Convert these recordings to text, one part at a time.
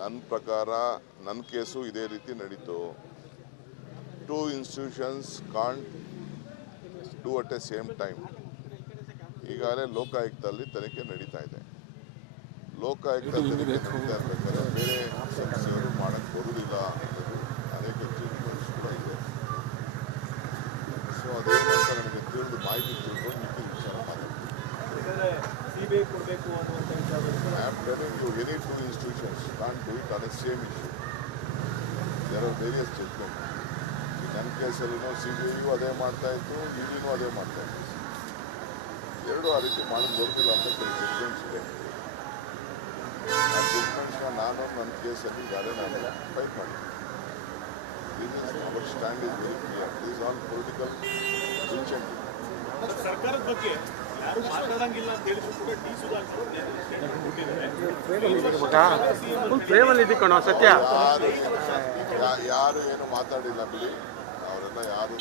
ನನ್ನ ಪ್ರಕಾರ ನನ್ನ ಕೇಸು ಇದೇ ರೀತಿ ನಡೀತು. Two institutions can't do at A same time. ಈಗಾಗಲೇ ಲೋಕಾಯುಕ್ತದಲ್ಲಿ ತನಿಖೆ ನಡೀತಾ ಇದೆ. ಲೋಕಾಯುಕ್ತ ತನಿಖೆ ನಡೀತಾ ಇರಬೇಕಾದ್ರೆ ಬೇರೆ ಸಂಸ್ಥೆಯವರು ಮಾಡಕ್ಕೆ ಬರುವುದಿಲ್ಲ ಅನ್ನೋದು ಅನೇಕ ಜಡ್ಜ್ಮೆಂಟ್ಸ್ ಕೂಡ ಇದೆ. ಸೊ ಅದೇನು ಅಂತ ನನಗೆ ತಿಳಿದು ಮಾಹಿತಿ ತಿಳ್ಕೊಂಡು ಮಿಕ್ಕಿ ವಿಚಾರ ಮಾತಾಡ್ತೀನಿ. ಸಿಬಿಐ ಕೊಡಬೇಕು ಅನ್ನುವಂಥ ವಿಚಾರ. I am telling you, any two institutions can't do it on the same issue. There are various judgments. ನನ್ನ ಕೇಸಲ್ಲಿನೂ CBI ಅದೇ ಮಾಡ್ತಾ ಇತ್ತು, ಇಡಿನೂ ಅದೇ ಮಾಡ್ತಾ ಇತ್ತು. ಎರಡು ಆ ರೀತಿ ಮಾಡೋದು ಬರೋದಿಲ್ಲ ಅಂತ ಕೆಲವು ಜಡ್ಜ್ಮೆಂಟ್ಸ್ ಇದೆ. ಆ ಜಡ್ಜ್ಮೆಂಟ್ಸ್ನ ನಾನು ನನ್ನ ಕೇಸಲ್ಲಿ ಯಾರೇ ನಾನು ಫೈಟ್ ಮಾಡಿದ್ದೀನಿ. This is our stand is very clear. This all political incentive. ಸರ್ಕಾರದ ಬಗ್ಗೆ ಯಾರು ಮಾತಾಡಂಗಿಲ್ಲ ಅಂತ ಹೇಳಿದ್ರು ಕೂಡ ಡಿ ಸುಧಾಕರ್ ಪ್ರೇಮಲ್ಲಿ ಇದಕ್ಕೆ ಸತ್ಯ ಯಾರು ಏನು ಮಾತಾಡಿಲ್ಲ ಬಿಡಿ. ಅವರೆಲ್ಲ ಯಾರು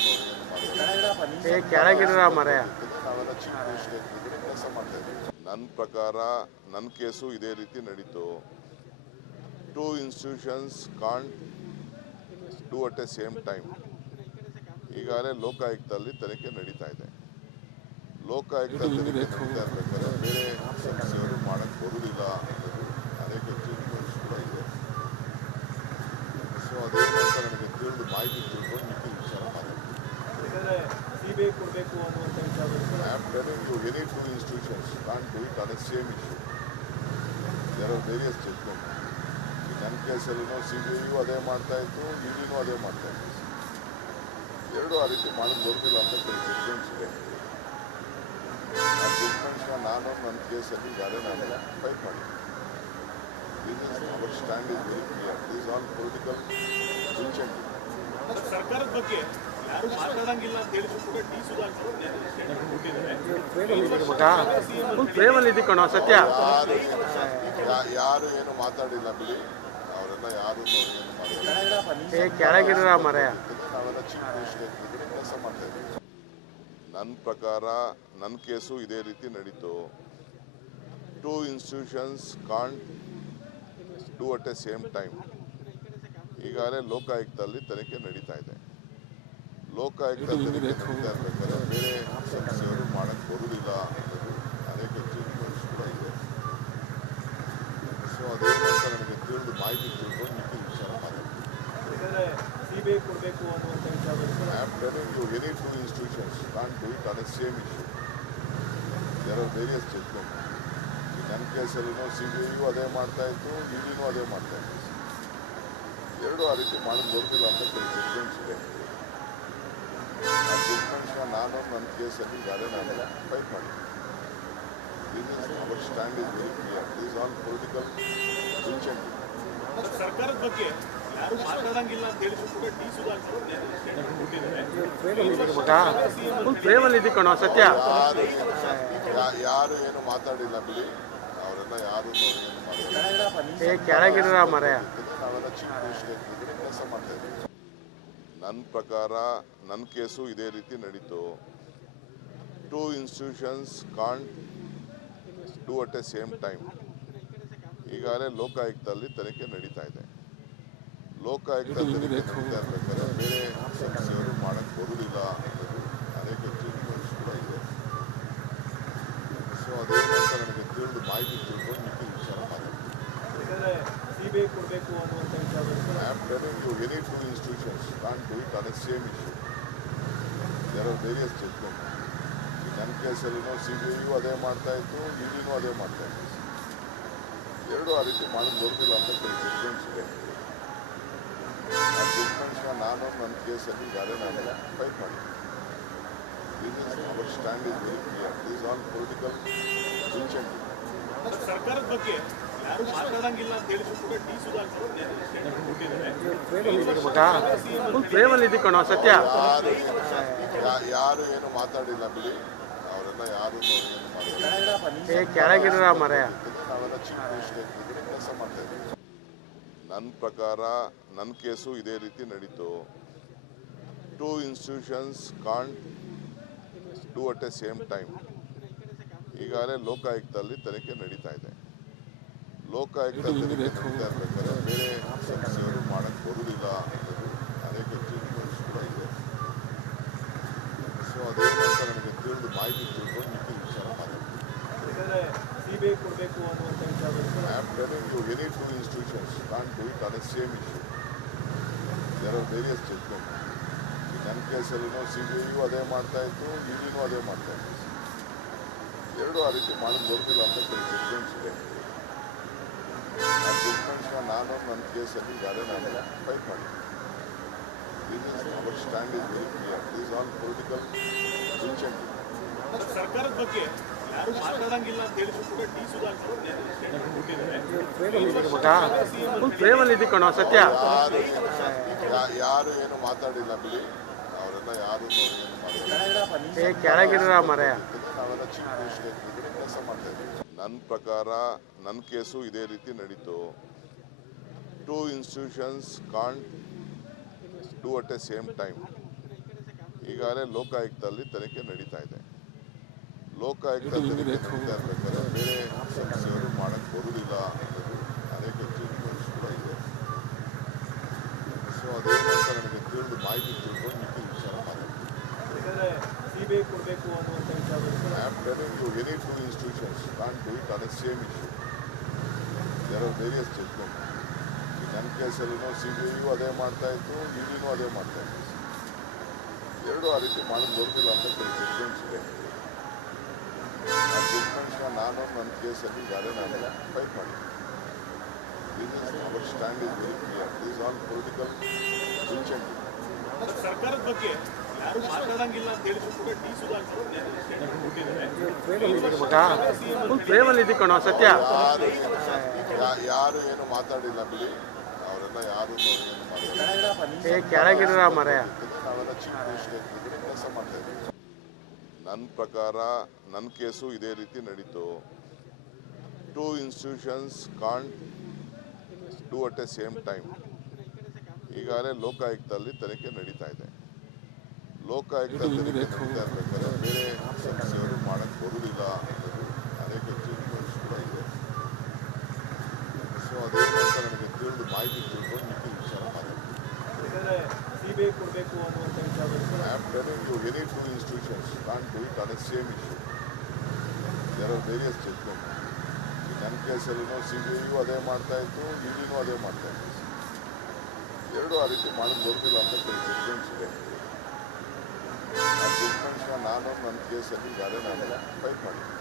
ಕೆಳಗಿರ ಮರೆಯ ನಾವೆಲ್ಲ ಚೀಫ್ ಮಿನಿಸ್ಟರ್ ಕೆಲಸ ಮಾಡ್ತಾ ಇದ್ದೀವಿ. ನನ್ನ ಪ್ರಕಾರ ನನ್ನ ಕೇಸು ಇದೇ ರೀತಿ ನಡೀತು. Two institutions can't do at A same time. ಈಗಾಗಲೇ ಲೋಕಾಯುಕ್ತದಲ್ಲಿ ತನಿಖೆ ನಡೀತಾ ಇದೆ. ಲೋಕಾಯುಕ್ತ ತನಿಖೆ ನಡೀತಾ ಇರಬೇಕಾದ್ರೆ ಬೇರೆ ಸಂಸ್ಥೆಯವರು ಮಾಡಕ್ಕೆ ಬರುವುದಿಲ್ಲ ಅನ್ನೋದು ಅನೇಕ ಜಡ್ಜ್ಮೆಂಟ್ಸ್ ಕೂಡ ಇದೆ. ಸೊ ಅದೇನು ಅಂತ ನನಗೆ ತಿಳಿದು ಮಾಹಿತಿ ತಿಳ್ಕೊಂಡು ಮಿಕ್ಕಿ ವಿಚಾರ ಮಾತಾಡ್ತೀನಿ. ಸಿಬಿಐ ಕೊಡಬೇಕು ಅನ್ನುವಂಥ ವಿಚಾರ. I am telling you, any two institutions can't do it on the same issue. There are various judgments. ನನ್ನ ಕೇಸಲ್ಲಿನೂ CBI ಅದೇ ಮಾಡ್ತಾ ಇತ್ತು, ಇಡಿನೂ ಅದೇ ಮಾಡ್ತಾ ಇತ್ತು. ಎರಡು ಆ ರೀತಿ ಮಾಡೋದು ಬರೋದಿಲ್ಲ ಅಂತ ಕೆಲವು ಜಡ್ಜ್ಮೆಂಟ್ಸ್ ಇದೆ. ಆ ಜಡ್ಜ್ಮೆಂಟ್ಸ್ನ ನಾನು ನನ್ನ ಕೇಸಲ್ಲಿ ಯಾರೇ ನಾನು ಫೈಟ್ ಮಾಡಿದ್ದೀನಿ. This is our stand is very clear. This all political incentive. ಸರ್ಕಾರದ ಬಗ್ಗೆ ಯಾರು ಮಾತಾಡಂಗಿಲ್ಲ ಅಂತ ಹೇಳಿದ್ರು ಕೂಡ ಡಿ ಸುಧಾಕರ್ ಪ್ರೇಮಲ್ಲಿ ಇದಕ್ಕೆ ಸತ್ಯ ಯಾರು ಏನು ಮಾತಾಡಿಲ್ಲ ಬಿಡಿ. ಅವರೆಲ್ಲ ಯಾರು ಕೆಳಗಿರ ಮರೆಯ ನಾವೆಲ್ಲ ಚೀಫ್ ಮಿನಿಸ್ಟರ್ ಕೆಲಸ ಮಾಡ್ತಾ ಇದ್ದೀವಿ. ನನ್ನ ಪ್ರಕಾರ ನನ್ನ ಕೇಸು ಇದೇ ರೀತಿ ನಡೀತು. Two institutions can't do at A same time. ಈಗಾಗಲೇ ಲೋಕಾಯುಕ್ತದಲ್ಲಿ ತನಿಖೆ ನಡೀತಾ ಇದೆ. ಲೋಕಾಯುಕ್ತ ತನಿಖೆ ನಡೀತಾ ಇರಬೇಕಾದ್ರೆ ಬೇರೆ ಸಂಸ್ಥೆಯವರು ಮಾಡಕ್ಕೆ ಬರುವುದಿಲ್ಲ ಅನ್ನೋದು ಅನೇಕ ಜಡ್ಜ್ಮೆಂಟ್ಸ್ ಕೂಡ ಇದೆ. ಸೊ ಅದೇನು ಅಂತ ನನಗೆ ತಿಳಿದು ಮಾಹಿತಿ ತಿಳ್ಕೊಂಡು ಮಿಕ್ಕಿ ವಿಚಾರ ಮಾತಾಡ್ತೀನಿ. ಸಿಬಿಐ ಕೊಡಬೇಕು ಅನ್ನುವಂಥ ವಿಚಾರ. I am telling you, any two institutions can't do it on the same issue. There are various judgments. ನನ್ನ ಕೇಸಲ್ಲಿನೂ CBI ಅದೇ ಮಾಡ್ತಾ ಇತ್ತು, ಇಡಿನೂ ಅದೇ ಮಾಡ್ತಾ ಇತ್ತು. ಎರಡು ಆ ರೀತಿ ಮಾಡೋದು ಬರೋದಿಲ್ಲ ಅಂತ ಕೆಲವು ಜಡ್ಜ್ಮೆಂಟ್ಸ್ ಇದೆ. ಆ ಜಡ್ಜ್ಮೆಂಟ್ಸ್ನ ನಾನು ನನ್ನ ಕೇಸಲ್ಲಿ ಯಾರೇ ನಾನು ಫೈಟ್ ಮಾಡಿದ್ದೀನಿ. This is our stand is very clear. This all political incentive. ಸರ್ಕಾರದ ಬಗ್ಗೆ ಯಾರು ಮಾತಾಡಂಗಿಲ್ಲ ಅಂತ ಹೇಳಿದ್ರು ಕೂಡ ಡಿ ಸುಧಾಕರ್ ಪ್ರೇಮಲ್ಲಿ ಇದಕ್ಕೆ ಸತ್ಯ ಯಾರು ಏನು ಮಾತಾಡಿಲ್ಲ ಬಿಡಿ. ಅವರೆಲ್ಲ ಯಾರು ಕೆಳಗಿರ ಮರೆಯ ನಾವೆಲ್ಲ ಚೀಫ್ ಮಿನಿಸ್ಟರ್ ಕೆಲಸ ಮಾಡ್ತಾ ಇದ್ದೀವಿ. ನನ್ನ ಪ್ರಕಾರ ನನ್ನ ಕೇಸು ಇದೇ ರೀತಿ ನಡೀತು. Two institutions can't do at A same time. ಈಗಾಗಲೇ ಲೋಕಾಯುಕ್ತದಲ್ಲಿ ತನಿಖೆ ನಡೀತಾ ಇದೆ. ಲೋಕಾಯುಕ್ತ ತನಿಖೆ ನಡೀತಾ ಇರಬೇಕಾದ್ರೆ ಬೇರೆ ಸಂಸ್ಥೆಯವರು ಮಾಡಕ್ಕೆ ಬರುವುದಿಲ್ಲ ಅನ್ನೋದು ಅನೇಕ ಜಡ್ಜ್ಮೆಂಟ್ಸ್ ಕೂಡ ಇದೆ. ಸೊ ಅದೇನು ಅಂತ ನನಗೆ ತಿಳಿದು ಮಾಹಿತಿ ತಿಳ್ಕೊಂಡು ಮಿಕ್ಕಿ ವಿಚಾರ ಮಾತಾಡ್ತೀನಿ. ಸಿಬಿಐ ಕೊಡಬೇಕು ಅನ್ನುವಂಥ ವಿಚಾರ. I am telling you, any two institutions can't do it on the same issue. There are various judgments. ನನ್ನ ಕೇಸಲ್ಲಿನೂ CBI ಅದೇ ಮಾಡ್ತಾ ಇತ್ತು, ಇಡಿನೂ ಅದೇ ಮಾಡ್ತಾ ಇತ್ತು. ಎರಡು ಆ ರೀತಿ ಮಾಡೋದು ಬರೋದಿಲ್ಲ ಅಂತ ಕೆಲವು ಜಡ್ಜ್ಮೆಂಟ್ಸ್ ಇದೆ. ಆ ಜಡ್ಜ್ಮೆಂಟ್ಸ್ನ ನಾನು ನನ್ನ ಕೇಸಲ್ಲಿ ಯಾರೇ ನಾನು ಫೈಟ್ ಮಾಡಿದ್ದೀನಿ. This is our stand is very clear. This all political incentive. ಸರ್ಕಾರದ ಬಗ್ಗೆ ಯಾರು ಮಾತಾಡಂಗಿಲ್ಲ ಅಂತ ಹೇಳಿದ್ರು ಕೂಡ ಡಿ ಸುಧಾಕರ್ ಪ್ರೇಮಲ್ಲಿ ಇದಕ್ಕೆ ಸತ್ಯ ಯಾರು ಏನು ಮಾತಾಡಿಲ್ಲ ಬಿಡಿ. ಅವರೆಲ್ಲ ಯಾರು ಕೆಳಗಿರ ಮರೆಯ ನಾವೆಲ್ಲ ಚೀಫ್ ಮಿನಿಸ್ಟರ್ ಕೆಲಸ ಮಾಡ್ತಾ ಇದ್ದೀವಿ. ನನ್ನ ಪ್ರಕಾರ ನನ್ನ ಕೇಸು ಇದೇ ರೀತಿ ನಡೀತು. Two institutions can't do at A same time. ಈಗಾಗಲೇ ಲೋಕಾಯುಕ್ತದಲ್ಲಿ ತನಿಖೆ ನಡೀತಾ ಇದೆ. ಲೋಕಾಯುಕ್ತ ತನಿಖೆ ನಡೀತಾ ಇರ್ಬೇಕಾದ್ರೆ ಬೇರೆ ಸಂಸ್ಥೆಯವರು ಮಾಡಕ್ಕೆ ಬರುವುದಿಲ್ಲ ಅನ್ನೋದು ಅನೇಕ ಜಡ್ಜ್ಮೆಂಟ್ಸ್ ಕೂಡ ಇದೆ. ಸೊ ಅದೇನು ಅಂತ ನನಗೆ ತಿಳಿದು ಮಾಹಿತಿ ತಿಳ್ಕೊಂಡು ಮಿಕ್ಕಿ ವಿಚಾರ ಮಾತಾಡ್ತೀನಿ. ಸಿಬಿಐ ಕೊಡಬೇಕು ಅನ್ನುವಂಥ ವಿಚಾರದಲ್ಲಿ I am telling you, any two institutions can't do it on the same issue. There are various judgments. ನನ್ನ ಕೇಸಲ್ಲಿನೂ CBI ಅದೇ ಮಾಡ್ತಾ ಇತ್ತು, ಇಡಿನೂ ಅದೇ ಮಾಡ್ತಾ ಇತ್ತು. ಎರಡೂ ಆ ರೀತಿ ಮಾಡೋದು ಬರೋದಿಲ್ಲ ಅಂತ ಕೆಲವು ಜಡ್ಜ್ಮೆಂಟ್ಸ್ ಇದೆ. ಆ ಜಡ್ಜ್ಮೆಂಟ್ಸ್ನ ನಾನು ನನ್ನ ಕೇಸಲ್ಲಿ ಯಾರೇ ನಾನು ಫೈಟ್ ಮಾಡಿದ್ದೀನಿ. This is our stand is very clear. This all political incentive. ಸರ್ಕಾರದ ಬಗ್ಗೆ ಯಾರು ಮಾತಾಡಂಗಿಲ್ಲ ಅಂತ ಹೇಳಿದ್ರು ಕೂಡ ಡಿ ಸುಧಾಕರ್ ಫುಲ್ ಪ್ರೇಮಲ್ಲಿ ಇದ್ದಿ ಕಣೋ ಸತ್ಯ. ಯಾರು ಏನು ಮಾತಾಡಿಲ್ಲ ಬಿಡಿ, ಅವರೆಲ್ಲ ಯಾರು ಕೆಳಗಿರ ಮರೆಯ ನಾವೆಲ್ಲ ಚೀಫ್ ಮಿನಿಸ್ಟರ್ ಕೆಲಸ ಮಾಡ್ತಾ ಇದ್ದೀವಿ. ನನ್ನ ಪ್ರಕಾರ ನನ್ನ ಕೇಸು ಇದೇ ರೀತಿ ನಡೀತು. Two institutions can't do at A same time. ಈಗಾಗಲೇ ಲೋಕಾಯುಕ್ತದಲ್ಲಿ ತನಿಖೆ ನಡೀತಾ ಇದೆ. ಲೋಕಾಯುಕ್ತ ತನಿಖೆ ನಡೀತಾ ಇರ್ಬೇಕಾದ್ರೆ ಬೇರೆ ಸಂಸ್ಥೆಯವರು ಮಾಡಕ್ಕೆ ಬರುವುದಿಲ್ಲ ಅನ್ನೋದು ಅನೇಕ ಜಡ್ಜ್ಮೆಂಟ್ಸ್ ಕೂಡ ಇದೆ. ಸೊ ಅದೇನು ಅಂತ ನನಗೆ ತಿಳಿದು ಮಾಹಿತಿ ತಿಳ್ಕೊಂಡು ಮಿಕ್ಕಿ ವಿಚಾರ ಮಾತಾಡ್ತೀನಿ. ಸಿಬಿಐ ಕೊಡಬೇಕು ಅನ್ನುವಂಥ ವಿಚಾರದಲ್ಲಿ I am telling you, any two institutions can't do it on the same issue. There are various judgments. ನನ್ನ ಕೇಸಲ್ಲಿನೂ CBI ಅದೇ ಮಾಡ್ತಾ ಇತ್ತು, ಇಡಿನೂ ಅದೇ ಮಾಡ್ತಾ ಇತ್ತು. ಎರಡೂ ಆ ರೀತಿ ಮಾಡೋದು ಬರೋದಿಲ್ಲ ಅಂತ ಕೆಲವು ಜಡ್ಜ್ಮೆಂಟ್ಸ್ ಇದೆ. ಆ ಜಡ್ಜ್ಮೆಂಟ್ಸ್ನ ನಾನು ನನ್ನ ಕೇಸಲ್ಲಿ ಯಾರೇ ನಾನು ಫೈಟ್ ಮಾಡಿದ್ದೀನಿ. This is our stand is very clear. This all political incentive. ಸರ್ಕಾರದ ಬಗ್ಗೆ ಯಾರು ಮಾತಾಡಂಗಿಲ್ಲ ಅಂತ ಹೇಳಿದ್ರು ಕೂಡ ಡಿ ಸುಧಾಕರ್ ಫುಲ್ ಪ್ರೇಮಲ್ಲಿ ಇದ್ದಿ ಕಣೋ ಸತ್ಯ. ಯಾರು ಏನು ಮಾತಾಡಿಲ್ಲ ಬಿಡಿ, ಅವರೆಲ್ಲ ಯಾರು ಕೆಳಗಿರ ಮರೆಯ ನಾವೆಲ್ಲ ಚೀಫ್ ಮಿನಿಸ್ಟರ್ ಕೆಲಸ ಮಾಡ್ತಾ ಇದ್ದೀವಿ. ನನ್ನ ಪ್ರಕಾರ ನನ್ನ ಕೇಸು ಇದೇ ರೀತಿ ನಡೀತು. Two institutions can't do at A same time. ಈಗಾಗಲೇ ಲೋಕಾಯುಕ್ತದಲ್ಲಿ ತನಿಖೆ ನಡೀತಾ ಇದೆ. ಲೋಕಾಯುಕ್ತ ತನಿಖೆ ನಡೀತಾ ಇರ್ಬೇಕಾದ್ರೆ ಬೇರೆ ಸಂಸ್ಥೆಯವರು ಮಾಡಕ್ಕೆ ಬರುವುದಿಲ್ಲ ಅನ್ನೋದು ಅನೇಕ ಜಡ್ಜ್ಮೆಂಟ್ಸ್ ಕೂಡ ಇದೆ. ಸೊ ಅದೇನು ಅಂತ ನನಗೆ ತಿಳಿದು ಮಾಹಿತಿ ತಿಳ್ಕೊಂಡು ಮಿಕ್ಕಿ ವಿಚಾರ ಮಾತಾಡ್ತೀನಿ. ಸಿಬಿಐ ಕೊಡಬೇಕು ಅನ್ನುವಂಥ ವಿಚಾರದಲ್ಲಿ I am telling you, any two institutions can't do it on the same issue. There are various judgments. ನನ್ನ ಕೇಸಲ್ಲಿನೂ CBI ಅದೇ ಮಾಡ್ತಾ ಇತ್ತು, ಇಡಿನೂ ಅದೇ ಮಾಡ್ತಾ ಇತ್ತು. ಎರಡೂ ಆ ರೀತಿ ಮಾಡೋದು ಬರೋದಿಲ್ಲ ಅಂತ ಕೆಲವು ಜಡ್ಜ್ಮೆಂಟ್ಸ್ ಇದೆ. ಆ ಜಡ್ಜ್ಮೆಂಟ್ಸ್ನ ನಾನು ನನ್ನ ಕೇಸಲ್ಲಿ ಯಾರೇ ನಾನು ಫೈಟ್ ಮಾಡಿದ್ದೀನಿ.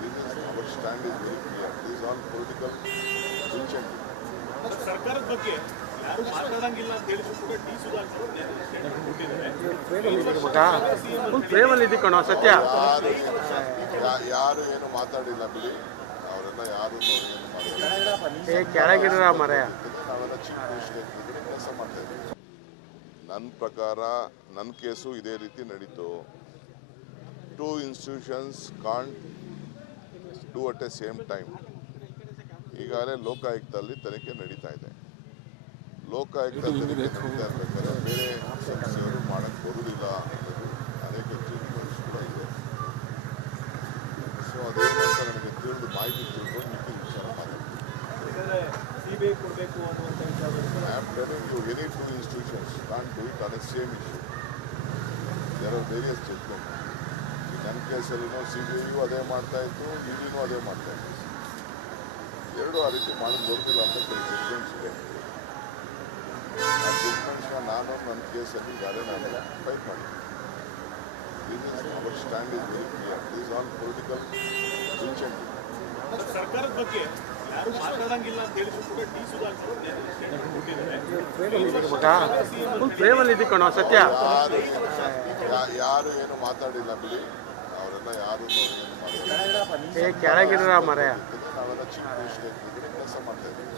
This is our stand is very clear. This all political incentive. ಸರ್ಕಾರದ ಬಗ್ಗೆ ಯಾರು ಮಾತಾಡಂಗಿಲ್ಲ ಅಂತ ಹೇಳಿದ್ರು ಕೂಡ ಡಿ ಸುಧಾಕರ್ ಫುಲ್ ಪ್ರೇಮಲ್ಲಿ ಇದ್ದಿ ಕಣೋ ಸತ್ಯ. ಯಾರು ಏನು ಮಾತಾಡಿಲ್ಲ ಬಿಡಿ, ಅವರೆಲ್ಲ ಯಾರು ಕೆಳಗಿರ ಮರೆಯ ನಾವೆಲ್ಲ ಚೀಫ್ ಮಿನಿಸ್ಟರ್ ಕೆಲಸ ಮಾಡ್ತಾ ಇದ್ದೀವಿ. ನನ್ನ ಪ್ರಕಾರ ನನ್ನ ಕೇಸು ಇದೇ ರೀತಿ ನಡೀತು. Two institutions can't do at A same time. ಈಗಾಗಲೇ ಲೋಕಾಯುಕ್ತದಲ್ಲಿ ತನಿಖೆ ನಡೀತಾ ಇದೆ. ಲೋಕಾಯುಕ್ತ ತನಿಖೆ ನಡೀತಾ ಇರ್ಬೇಕಾದ್ರೆ ಬೇರೆ ಸಂಸ್ಥೆಯವರು ಮಾಡಕ್ಕೆ ಬರುವುದಿಲ್ಲ ಅನ್ನೋದು ಅನೇಕ ಜಡ್ಜ್ಮೆಂಟ್ಸ್ ಕೂಡ ಇದೆ. ಸೊ ಅದೇನು ಅಂತ ನನಗೆ ತಿಳಿದು ಮಾಹಿತಿ ತಿಳ್ಕೊಂಡು ಮಿಕ್ಕಿ ವಿಚಾರ ಮಾತಾಡ್ತೀನಿ. ಸಿಬಿಐ ಕೊಡಬೇಕು ಅನ್ನುವಂಥ ವಿಚಾರದಲ್ಲಿ I am telling you, any two institutions can't do it on the same issue. There are various judgments. ನನ್ನ ಕೇಸಲ್ಲಿನೂ CBI ಅದೇ ಮಾಡ್ತಾ ಇತ್ತು, ಇಡಿನೂ ಅದೇ ಮಾಡ್ತಾ ಇತ್ತು. ಎರಡೂ ಆ ರೀತಿ ಮಾಡೋದು ಬರೋದಿಲ್ಲ ಅಂತ ಕೆಲವು ಜಡ್ಜ್ಮೆಂಟ್ಸ್ ಇದೆ. ಆ ಜಡ್ಜ್ಮೆಂಟ್ಸ್ನ ನಾನು ನನ್ನ ಕೇಸಲ್ಲಿ ಯಾರೇ ನಾನು ಫೈಟ್ ಮಾಡಿದ್ದೀನಿ. This is our stand is very clear. This all political incentive. ಸರ್ಕಾರದ ಬಗ್ಗೆ ಯಾರು ಮಾತಾಡಂಗಿಲ್ಲ ಅಂತ ಹೇಳಿದ್ರು ಕೂಡ ಡಿ ಸುಧಾಕರ್ ಫುಲ್ ಪ್ರೇಮಲ್ಲಿ ಇದ್ದಿ ಕಣೋ ಸತ್ಯ. ಯಾರು ಏನು ಮಾತಾಡಿಲ್ಲ ಬಿಡಿ, ಅವರೆಲ್ಲ ಯಾರು ಕೆಳಗಿರ ಮರೆಯ ನಾವೆಲ್ಲ ಚೀಫ್ ಮಿನಿಸ್ಟರ್ ಕೆಲಸ ಮಾಡ್ತಾ ಇದ್ದೀವಿ.